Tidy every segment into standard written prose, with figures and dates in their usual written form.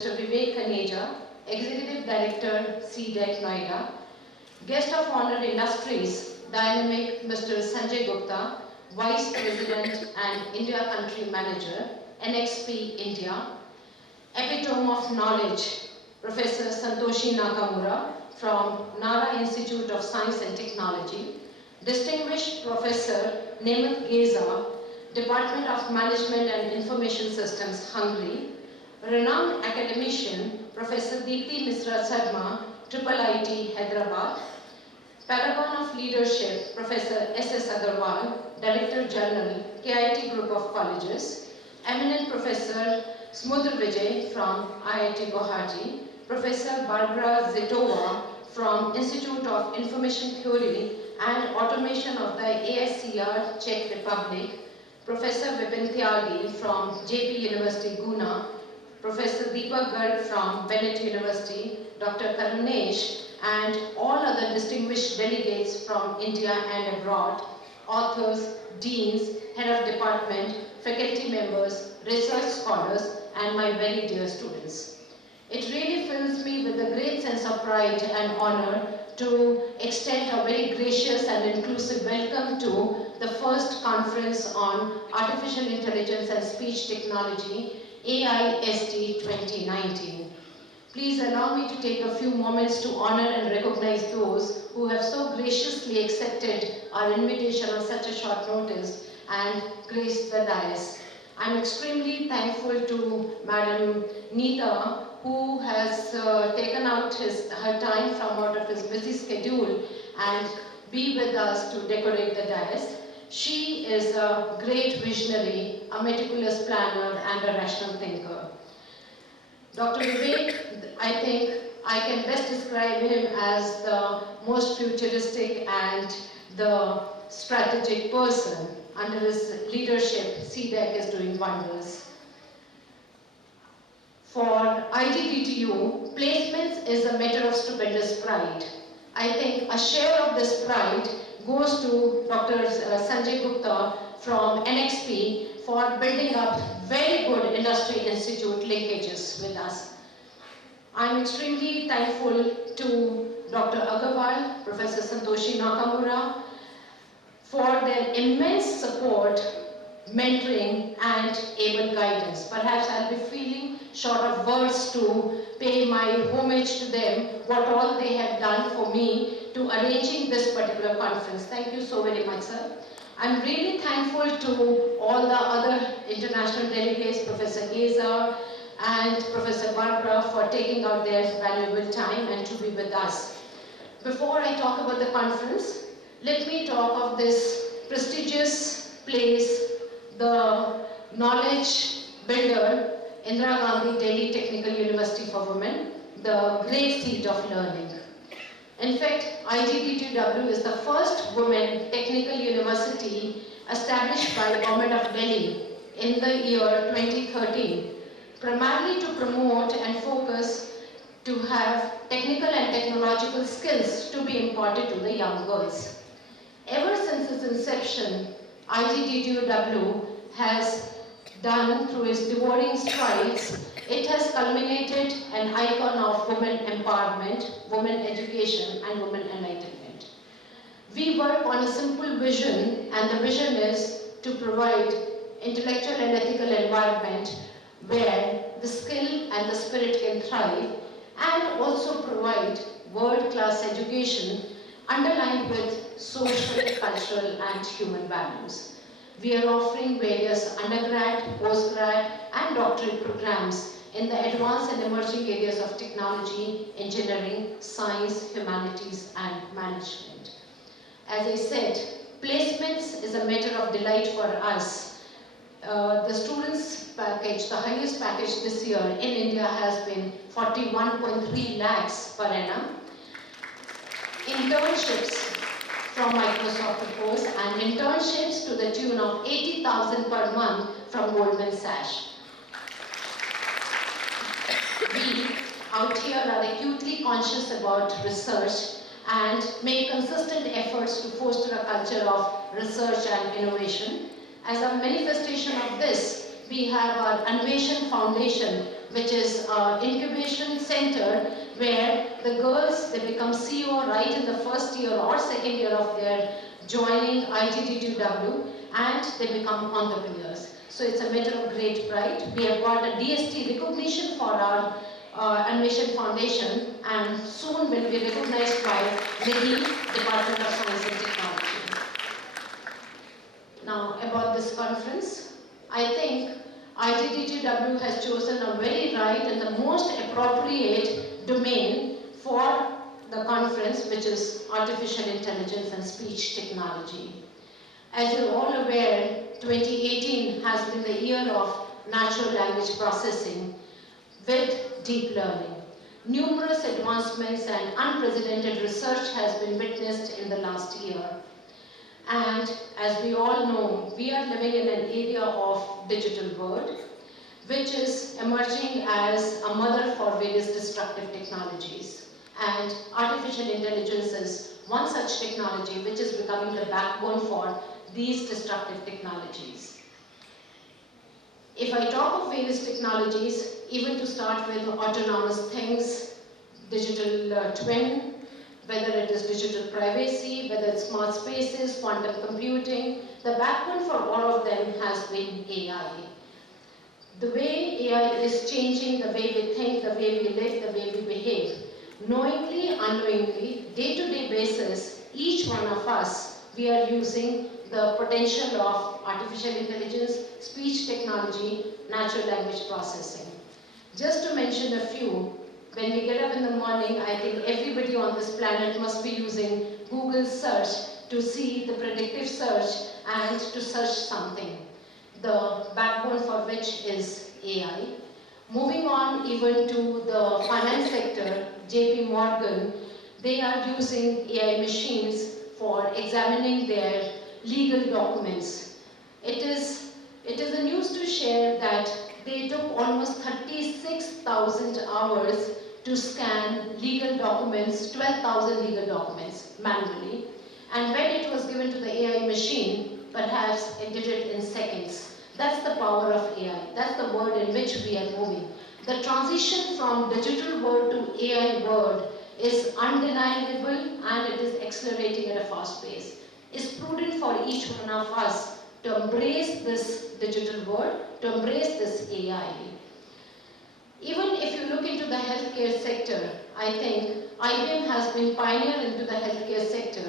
Mr. Vivek Kaneja, Executive Director, CDEC Noida. Guest of Honor Industries, Dynamic Mr. Sanjay Gupta, Vice President and India Country Manager, NXP India. Epitome of Knowledge, Professor Santoshi Nakamura from Nara Institute of Science and Technology. Distinguished Professor Nemeth Geza, Department of Management and Information Systems, Hungary. Renowned academician, Professor Deepti Misra Sarma, IIIT, Hyderabad. Paragon of Leadership, Professor S.S. Agarwal, Director General, KIT Group of Colleges. Eminent Professor Smudra Vijay from IIT Guwahati. Professor Barbara Zitova from Institute of Information Theory and Automation of the AIST, Czech Republic. Professor Vipin Tyagi from JP University, Guna. Professor Deepak Garg from Bennett University, Dr. Karunesh, and all other distinguished delegates from India and abroad, authors, deans, head of department, faculty members, research scholars, and my very dear students. It really fills me with a great sense of pride and honor to extend a very gracious and inclusive welcome to the first conference on Artificial Intelligence and Speech Technology, AIST 2019. Please allow me to take a few moments to honor and recognize those who have so graciously accepted our invitation on such a short notice and graced the dais. I'm extremely thankful to Madam Neeta, who has taken out her time from out of his busy schedule and be with us to decorate the dais. She is a great visionary, a meticulous planner, and a rational thinker. Dr. Vivek, I think I can best describe him as the most futuristic and the strategic person. Under his leadership, CDEC is doing wonders. For IGDTU, placements is a matter of stupendous pride. I think a share of this pride goes to Dr. Sanjay Gupta from NXP for building up very good industry institute linkages with us. I'm extremely thankful to Dr. Agarwal, Professor Santoshi Nakamura for their immense support, mentoring, and able guidance. Perhaps I'll be feeling short of words to pay my homage to them, what all they have done for me to arranging this particular conference. Thank you so very much, sir. I'm really thankful to all the other international delegates, Professor Geza and Professor Barbara, for taking out their valuable time and to be with us. Before I talk about the conference, let me talk of this prestigious place, the knowledge builder, Indira Gandhi Delhi Technical University for Women, the great seat of learning. In fact, IGDTW is the first women technical university established by the Government of Delhi in the year 2013, primarily to promote and focus to have technical and technological skills to be imparted to the young girls. Ever since its inception, IGDTW has done through its devouring strides. It has culminated an icon of women empowerment, women education, and women enlightenment. We work on a simple vision, and the vision is to provide intellectual and ethical environment where the skill and the spirit can thrive, and also provide world-class education underlined with social, cultural, and human values. We are offering various undergrad, postgrad, and doctorate programs in the advanced and emerging areas of technology, engineering, science, humanities, and management. As I said, placements is a matter of delight for us. The students package, the highest package this year in India has been 41.3 lakhs per annum. Internships from Microsoft, of course, and internships to the tune of 80,000 per month from Goldman Sachs. We out here are acutely conscious about research and make consistent efforts to foster a culture of research and innovation. As a manifestation of this, we have our Anveshan Foundation, which is an incubation center where the girls, they become CEO right in the first year or second year of their joining IGT2W, and they become entrepreneurs. So it's a matter of great pride. We have got a DST recognition for our Anveshan Foundation, and soon will be recognized by the Department of Science and Technology. Now, about this conference, I think IGT2W has chosen a very right and the most appropriate domain for the conference, which is artificial intelligence and speech technology. As you're all aware, 2018 has been the year of natural language processing with deep learning. Numerous advancements and unprecedented research has been witnessed in the last year. And as we all know, we are living in an area of digital world, which is emerging as a mother for various disruptive technologies. And artificial intelligence is one such technology which is becoming the backbone for these disruptive technologies. If I talk of various technologies, even to start with autonomous things, digital twin, whether it is digital privacy, whether it's smart spaces, quantum computing, the backbone for all of them has been AI. The way AI is changing the way we think, the way we live, the way we behave. Knowingly, unknowingly, day-to-day basis, each one of us, we are using the potential of artificial intelligence, speech technology, natural language processing. Just to mention a few, when we get up in the morning, I think everybody on this planet must be using Google search to see the predictive search and to search something. The backbone for which is AI. Moving on even to the finance sector, JP Morgan, they are using AI machines for examining their legal documents. It is a news to share that they took almost 36,000 hours to scan legal documents, 12,000 legal documents manually. And when it was given to the AI machine, perhaps it did it in seconds. That's the power of AI. That's the world in which we are moving. The transition from digital world to AI world is undeniable, and it is accelerating at a fast pace. It's prudent for each one of us to embrace this digital world, to embrace this AI. Even if you look into the healthcare sector, I think IBM has been pioneer into the healthcare sector,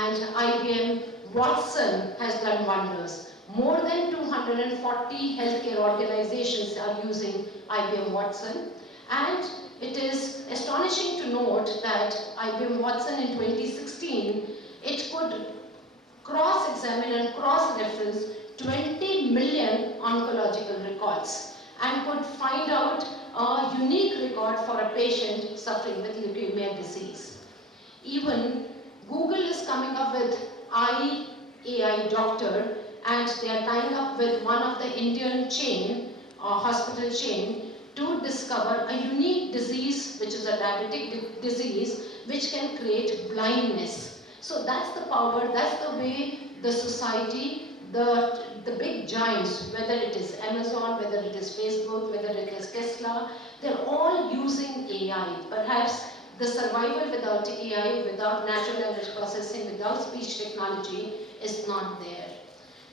and IBM Watson has done wonders. More than 240 healthcare organizations are using IBM Watson, and it is astonishing to note that IBM Watson in 2016, it could cross-examine and cross-reference 20 million oncological records and could find out a unique record for a patient suffering with leukemia disease. Even Google is coming up with AI Doctor, and they are tying up with one of the Indian chain, hospital chain, to discover a unique disease, which is a diabetic disease, which can create blindness. So that's the power, that's the way the society, the big giants, whether it is Amazon, whether it is Facebook, whether it is Tesla, they're all using AI. Perhaps the survival without AI, without natural language processing, without speech technology is not there.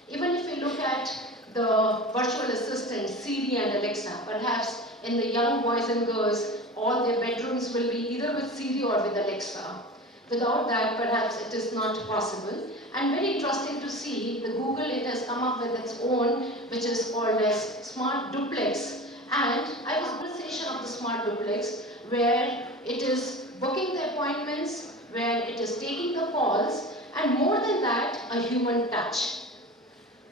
Even if you look at the virtual assistants, Siri and Alexa, perhaps in the young boys and girls, all their bedrooms will be either with Siri or with Alexa. Without that, perhaps it is not possible. And very interesting to see, the Google, it has come up with its own, which is called as Smart Duplex. And I was conversation of the Smart Duplex, where it is booking the appointments, where it is taking the calls, and more than that, a human touch.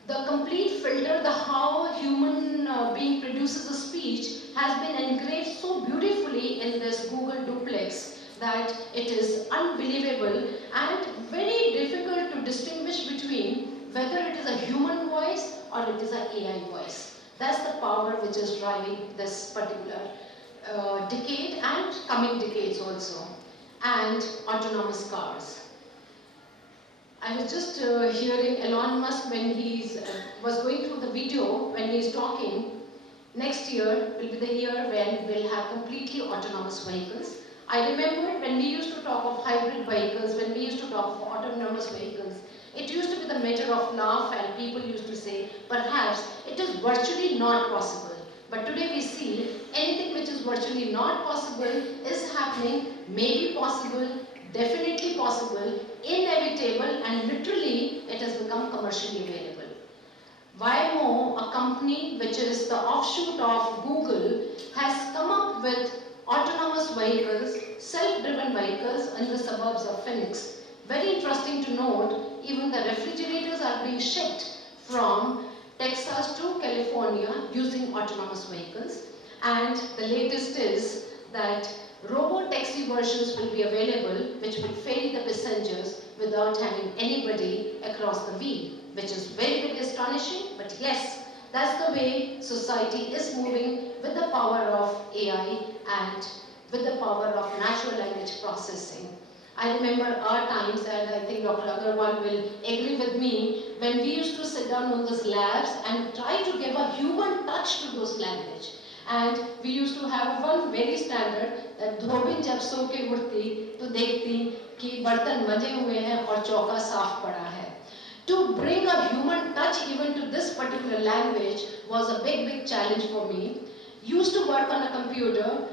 The complete filter, the how human being produces a speech has been engraved so beautifully in this Google Duplex that it is unbelievable and very difficult to distinguish between whether it is a human voice or it is an AI voice. That's the power which is driving this particular decade and coming decades also. And autonomous cars. I was just hearing Elon Musk when he was going through the video, when he's talking, Next year will be the year when we'll have completely autonomous vehicles. I remember when we used to talk of hybrid vehicles, when we used to talk of autonomous vehicles, it used to be the matter of laugh and people used to say, perhaps it is virtually not possible. But today we see anything which is virtually not possible is happening, may be possible, definitely possible, inevitable, and literally it has become commercially available. Waymo, a company which is the offshoot of Google, has come up with autonomous vehicles, self-driven vehicles in the suburbs of Phoenix. Very interesting to note, even the refrigerators are being shipped from Texas to California using autonomous vehicles. And the latest is that robo-taxi versions will be available which will ferry the passengers without having anybody across the wheel, which is very, very astonishing, but yes, that's the way society is moving with the power of AI and with the power of natural language processing. I remember our times, and I think Dr. Agarwal will agree with me, when we used to sit down on those labs and try to give a human touch to those language. And we used to have one very standard that धोबिन जब सो के उठती तो देखती कि बर्तन मजे हुए हैं और चौका साफ पड़ा है. To bring a human touch even to this particular language was a big, big challenge for me. Used to work on a computer,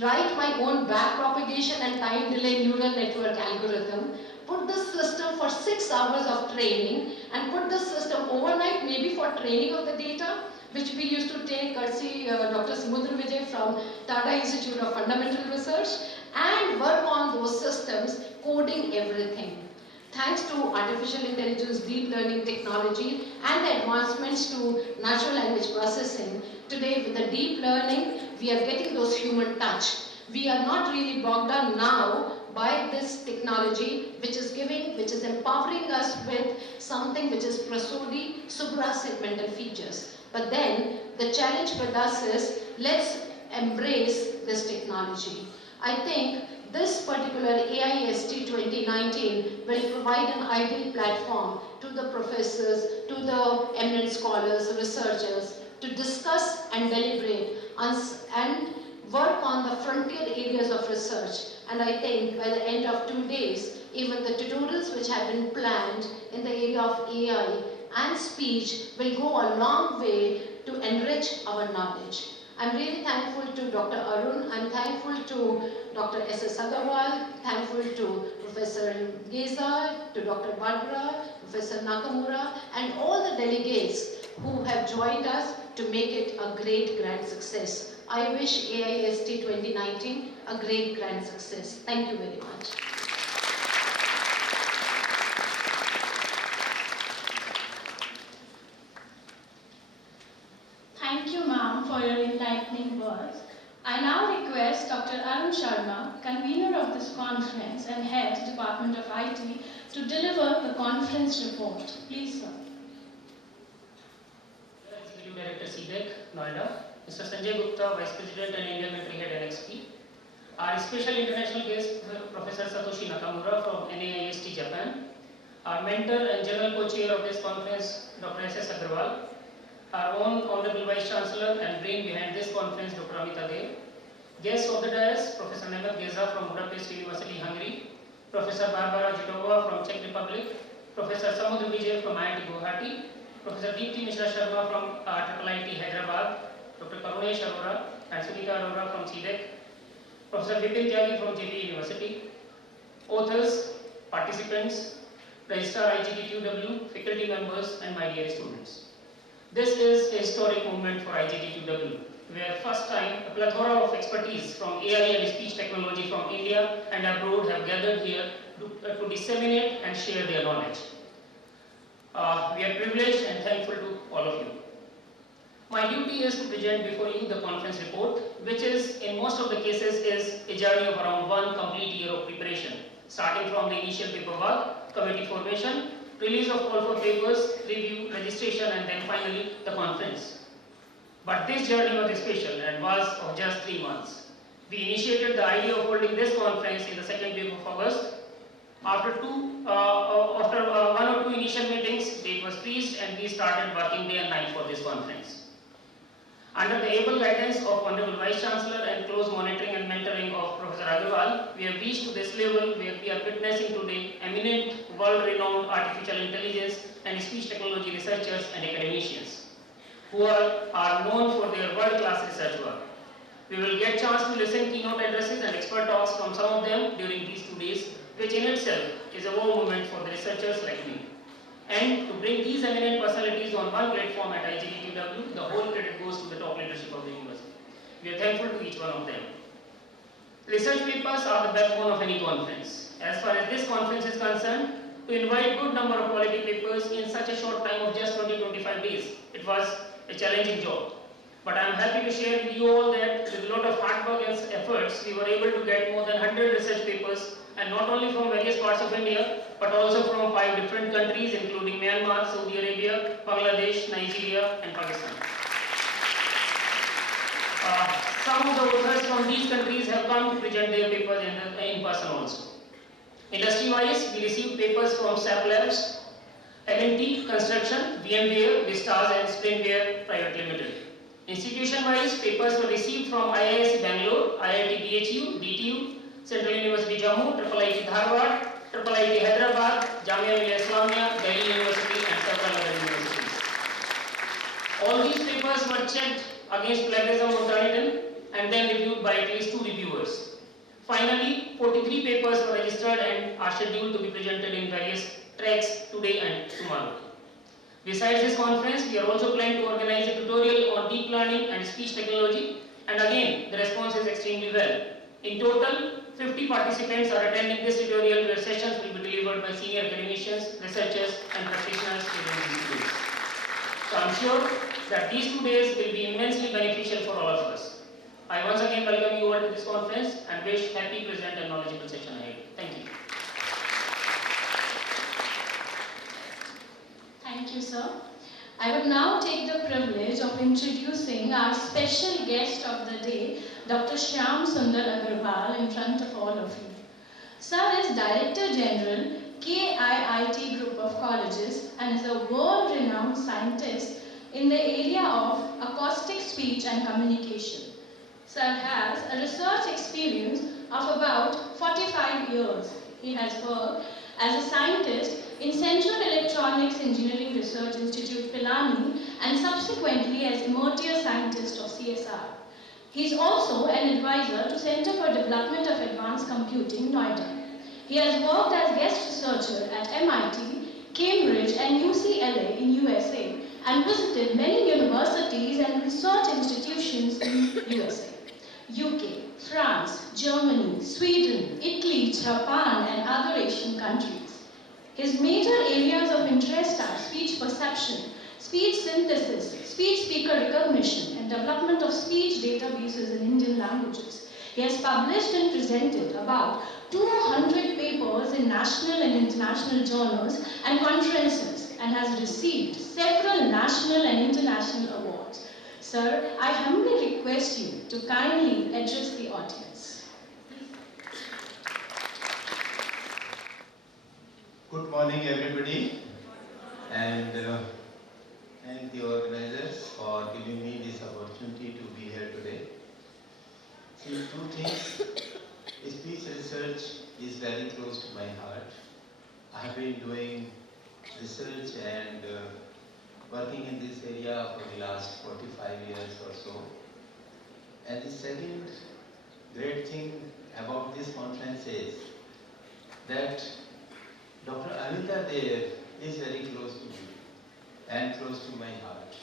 write my own backpropagation and time delay neural network algorithm, put the system for 6 hours of training, and put the system overnight maybe for training of the data, which we used to take courtesy Dr. Samudra Vijay from Tata Institute of Fundamental Research, and work on those systems, coding everything. Thanks to artificial intelligence, deep learning technology, and the advancements to natural language processing, today with the deep learning, we are getting those human touch. We are not really bogged down now by this technology, which is empowering us with something which is prosody, suprasegmental features. But then, the challenge with us is, let's embrace this technology. I think this particular AIST 2019 will provide an ideal platform to the professors, to the eminent scholars, researchers, to discuss and deliberate and work on the frontier areas of research. And I think by the end of 2 days, even the tutorials which have been planned in the area of AI and speech will go a long way to enrich our knowledge. I'm really thankful to Dr. Arun, I'm thankful to Dr. S.S. Agarwal, thankful to Professor Geza, to Dr. Barbara, Professor Nakamura, and all the delegates who have joined us to make it a great grand success. I wish AIST 2019 a great grand success. Thank you very much. Thank you, ma'am, for your enlightening words. I now request Dr. Arun Sharma, convener of this conference and head Department of IT, to deliver the conference report. Please, sir. Executive Director CDEC, Noida, Mr. Sanjay Gupta, Vice President and India Country Head NXP, our special international guest, Professor Satoshi Nakamura from NAIST Japan, our mentor and general co-chair of this conference, Dr. S.S. Agarwal, our own Honorable Vice Chancellor and brain behind this conference, Dr. Amita Dev, guests of the dais, Professor Nemat Geza from Budapest University, Hungary, Professor Barbara Jitova from Czech Republic, Professor Samudra Vijay from IIT Guwahati, Professor Deepti Mishra Sharma from IIT Hyderabad, Dr. Karunesh Arora and Sunita Arora from CDEC, Professor Vipin Tyagi from JP University, authors, participants, Registrar IGT2W, faculty members, and my dear students. This is a historic moment for IGT2W, where first time a plethora of expertise from AI and speech technology from India and abroad have gathered here to disseminate and share their knowledge. We are privileged and thankful to all of you. My duty is to present before you the conference report, which is, in most of the cases, is a journey of around 1 complete year of preparation, starting from the initial paperwork, committee formation, release of call for papers, review, registration, and then finally the conference. But this journey was special and was of just 3 months. We initiated the idea of holding this conference in the second week of August. After 1 or 2 initial meetings, date was fixed and we started working day and night for this conference. Under the able guidance of Honorable Vice Chancellor and close monitoring and mentoring of Professor Agarwal, we have reached to this level where we are witnessing today eminent, world-renowned artificial intelligence and speech technology researchers and academicians who are known for their world-class research work. We will get chance to listen keynote addresses and expert talks from some of them during these 2 days, which in itself is a wow moment for the researchers like me. And to bring these eminent personalities on one platform at IGBTW, the whole credit goes to the top leadership of the university. We are thankful to each one of them. Research papers are the backbone of any conference. As far as this conference is concerned, to invite good number of quality papers in such a short time of just 20-25 days, it was a challenging job. But I am happy to share with you all that with a lot of hard work and efforts, we were able to get more than 100 research papers, and not only from various parts of India, but also from 5 different countries including Myanmar, Saudi Arabia, Bangladesh, Nigeria and Pakistan. Some of the authors from these countries have come to present their papers in person also. Industry-wise, we received papers from SAP Labs, L&T Construction, VMware, Vistas and Springware Private Limited. Institution-wise, papers were received from IIST Bangalore, IIT BHU, DTU, Central University Jammu, IIT Dharwad, IIT Hyderabad, Jamia Millia Islamia, Delhi University and several other universities. All these papers were checked against plagiarism or Turnitin and then reviewed by at least 2 reviewers. Finally, 43 papers were registered and are scheduled to be presented in various tracks today and tomorrow. Besides this conference, we are also planning to organize a tutorial on deep learning and speech technology, and again, the response is extremely well. In total, 50 participants are attending this tutorial where sessions will be delivered by senior academicians, researchers and practitioners during these days. So I am sure that these 2 days will be immensely beneficial for all of us. I once again welcome you all to this conference and wish happy, present and knowledgeable session ahead. Thank you. Thank you, sir. I would now take the privilege of introducing our special guest of the day, Dr. Shyam Sundar Agarwal, in front of all of you. Sir is Director General, KIIT Group of Colleges, and is a world-renowned scientist in the area of acoustic speech and communication. Sir has a research experience of about 45 years. He has worked as a scientist in Central Electronics Engineering Research Institute, Pilani, and subsequently as Emeritus Scientist of CSR. He is also an advisor to Center for Development of Advanced Computing, Noida. He has worked as guest researcher at MIT, Cambridge, and UCLA in USA, and visited many universities and research institutions in USA, UK, France, Germany, Sweden, Italy, Japan, and other Asian countries. His major areas of interest are speech perception, speech synthesis, speech speaker recognition, and development of speech databases in Indian languages. He has published and presented about 200 papers in national and international journals and conferences, and has received several national and international awards. Sir, I humbly request you to kindly address the audience. Good morning, everybody, and thank the organizers for giving me this opportunity to be here today. See, 2 things. Speech research is very close to my heart. I have been doing research and working in this area for the last 45 years or so. And the second great thing about this conference is that Dr. Anita Dev is very close to me and close to my heart.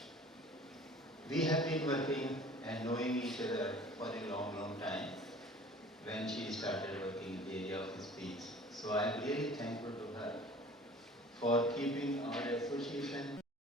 We have been working and knowing each other for a long, long time when she started working in the